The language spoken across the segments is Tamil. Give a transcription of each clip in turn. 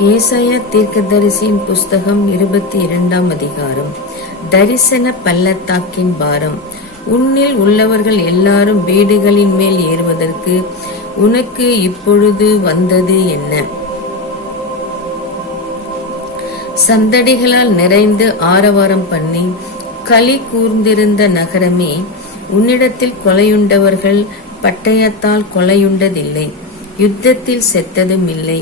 ஏசாயா தீர்க்கதரிசியின் புஸ்தகம் 22ஆம் அதிகாரம். தரிசன பள்ளத்தாக்கின் பாரம். உன்னில் உள்ளவர்கள் எல்லாரும் வீடுகளின் மேல் ஏறுவதற்கு உனக்கு இப்பொழுது வந்தது என்ன? சந்தடிகளால் நிறைந்து ஆரவாரம் பண்ணி களி கூர்ந்திருந்த நகரமே, உன்னிடத்தில் கொலையுண்டவர்கள் பட்டயத்தால் கொலையுண்டதில்லை, யுத்தத்தில் செத்ததும் இல்லை.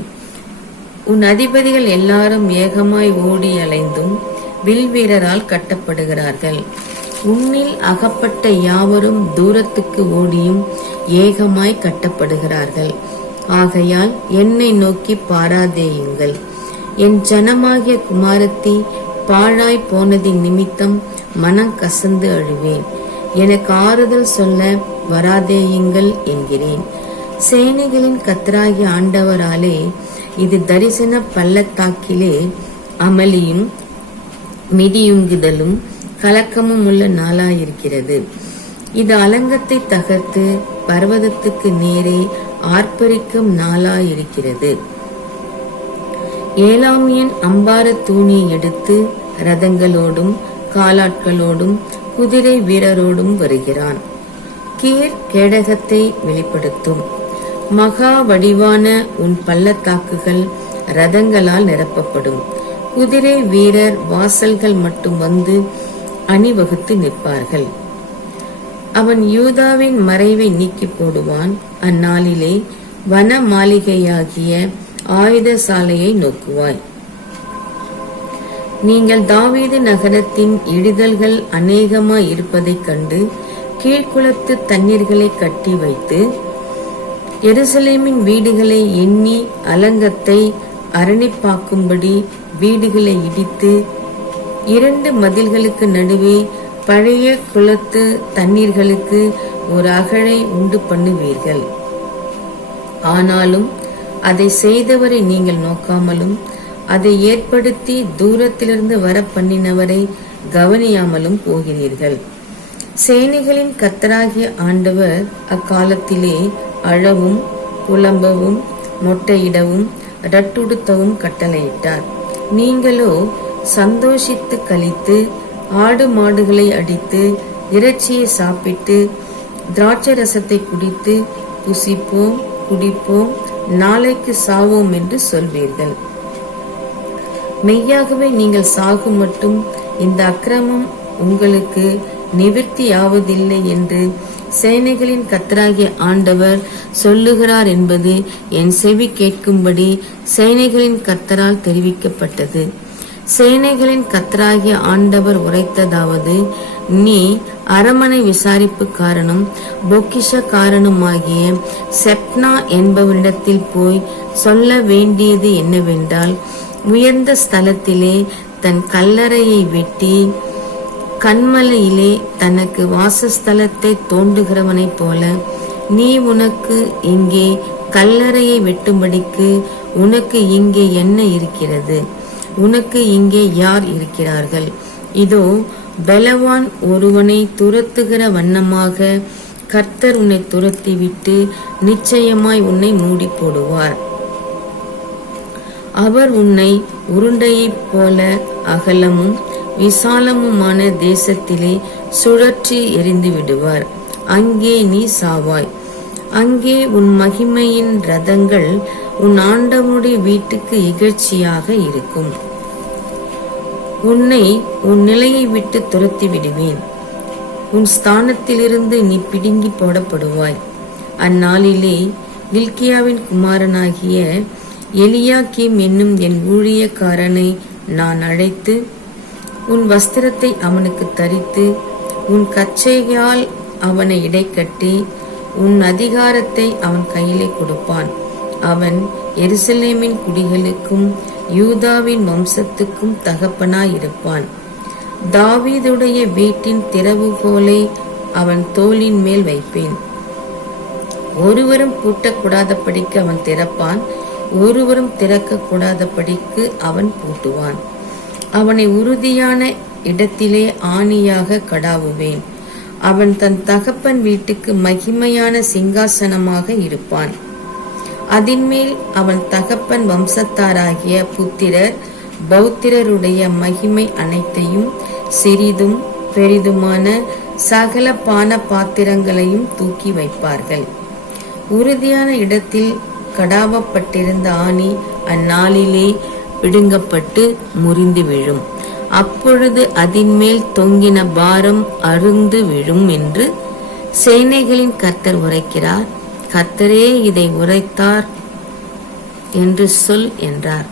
உன் அதிபதிகள் எல்லாரும் ஏகமாய் ஓடி அலைந்தும் வில் வீரரால் கட்டப்படுகிறார்கள். உன்னில் அகப்பட்ட யாவரும் தூரத்துக்கு ஓடியும் ஏகமாய் கட்டப்படுகிறார்கள். ஆகையால் என்னை நோக்கி பாராதேயுங்கள். என் ஜனமாகிய குமாரத்தி பாழாய் போனதின் நிமித்தம் மனம் கசந்து அழுவேன். எனக்கு ஆறுதல் சொல்ல வராதேயுங்கள் என்கிறேன். சேனைகளின் கர்த்தராகிய ஆண்டவராலே இது தரிசன பள்ளத்தாக்கிலே அமளியும் மிதியுங்குதலும் கலக்கமும் உள்ள நாளாயிருக்கிறது. இது அலங்கத்தை தகர்த்து பர்வதத்துக்கு நேரே ஆர்ப்பரிக்கும் நாளாயிருக்கிறது. ஏலாமியன் அம்பார தூணியை எடுத்து ரதங்களோடும் காலாட்களோடும் குதிரை வீரரோடும் வருகிறான். கீர் கேடகத்தை வெளிப்படுத்தும். மகா வடிவான உன் பள்ளத்தாக்குகள் ரதங்களால் நிரப்பப்படும். குதிரை வீரர் வாசல்கள் மட்டும் வந்து அணிவகுத்து நிற்பார்கள். அவன் யூதாவின் மறைவை நீக்கி போடுவான். அந்நாளிலே வன மாளிகையாகிய ஆயுத சாலையை நோக்குவாய். நீங்கள் தாவீது நகரத்தின் இடிதல்கள் அநேகமாய் இருப்பதைக் கண்டு கீழ்குளத்து தண்ணீர்களை கட்டி வைத்து எருசலேமின் வீடுகளை எண்ணி அலங்கத்தை அரணிப்பாக்கும்படி வீடுகளை இடித்து 2 மதில்களுக்கு நடுவே பழைய குளத்து தண்ணீர்களுக்கு ஒரு அகழை உண்டு பண்ணுவீர்கள். ஆனாலும் அதை செய்தவரை நீங்கள் நோக்காமலும் அதை ஏற்படுத்தி தூரத்திலிருந்து வர பண்ணினவரை கவனியாமலும் போகிறீர்கள். சேனைகளின் கர்த்தராகிய ஆண்டவர் அக்காலத்திலே அழவும் புலம்பவும் மொட்டையிடவும் ரட்டுடுத்தவும் கட்டளையிட்டார். நீங்களோ சந்தோஷித்து கழித்து ஆடு மாடுகளை அடித்து இறைச்சியை சாப்பிட்டு திராட்சை ரசத்தை குடித்து புசிப்போம் குடிப்போம் நாளைக்கு சாவோம் என்று சொல்வீர்கள். மெய்யாகவே நீங்கள் சாகும் மட்டும் இந்த அக்கிரமம் உங்களுக்கு நிவர்த்தியாவதில்லை என்று சேனைகளின் கர்த்தராகிய ஆண்டவர் சொல்லுகிறார் என்பது என் செவி கேட்கும்படி சேனைகளின் கர்த்தரால் தெரிவிக்கப்பட்டது. சேனைகளின் கர்த்தராகிய ஆண்டவர் உரைத்ததாவது, நீ அரமனை விசாரிப்பு காரணம் பொக்கிஷ காரணமாகிய செப்னா என்பவனிடத்தில் போய் சொல்ல வேண்டியது என்னவென்றால், உயர்ந்த ஸ்தலத்திலே தன் கல்லறையை வெட்டி கண்மலையிலே தனக்கு வாசஸ்தலத்தை தோண்டுகிறவனைப் போல நீ உனக்கு இங்கே கல்லறையை வெட்டும்படிக்கு உனக்கு இங்கே என்ன இருக்கிறது? உனக்கு இங்கே யார் இருக்கிறார்கள்? இதோ பலவான் ஒருவனை துரத்துகிற வண்ணமாக கர்த்தர் உன்னை துரத்திவிட்டு நிச்சயமாய் உன்னை மூடி போடுவார். அவர் உன்னை உருண்டையைப் போல அகலமும் விசாலமுமான தேசத்திலே சுழற்றி எறிந்து விடுவார். அங்கே நீ சாவாய். அங்கே உன் மகிமையின் ரதங்கள் உன் ஆண்டவனுடைய வீட்டுக்கு இகழ்ச்சியாக இருக்கும். உன்னை உன் நிலையை விட்டு துரத்தி விடுவேன். உன் ஸ்தானத்திலிருந்து நீ பிடுங்கி போடப்படுவாய். அந்நாளிலே இல்க்கியாவின் குமாரனாகிய எலியாக்கீம் என்னும் என் ஊழியக்காரனை நான் அழைத்து உன் வஸ்திரத்தை அவனுக்கு தரித்து உன் கச்சையால் அவனை இடைக்கட்டி உன் அதிகாரத்தை அவன் கையிலே கொடுப்பான். அவன் எருசலேமின் குடிகளுக்கும் யூதாவின் வம்சத்துக்கும் தகப்பனாயிருப்பான். தாவீதுடைய வீட்டின் திறவுகோலை அவன் தோளின் மேல் வைப்பேன். ஒருவரும் பூட்டக்கூடாதபடிக்கு அவன் திறப்பான், ஒருவரும் திறக்க கூடாதபடிக்கு அவன் பூட்டுவான். அவனை உறுதியான இடத்திலே ஆணியாக கடாவுவேன். அவன் தன் தகப்பன் வீட்டுக்கு மகிமையான சிங்காசனமாக இருப்பான். அதின்மேல் அவன் தகப்பன் வம்சத்தாராகிய புத்திரர் பௌத்திரருடைய மகிமை அனைத்தையும் சிறிதும் பெரிதுமான சகல பான பாத்திரங்களையும் தூக்கி வைப்பார்கள். உறுதியான இடத்தில் கடாவப்பட்டிருந்த ஆணி அந்நாளிலே பிடுங்கப்பட்டு முறிந்து விழும். அப்பொழுது அதின்மேல் தொங்கின பாரம் அருந்து விழும் என்று சேனைகளின் கர்த்தர் உரைக்கிறார். கர்த்தரே இதை உரைத்தார் என்று சொல் என்றார்.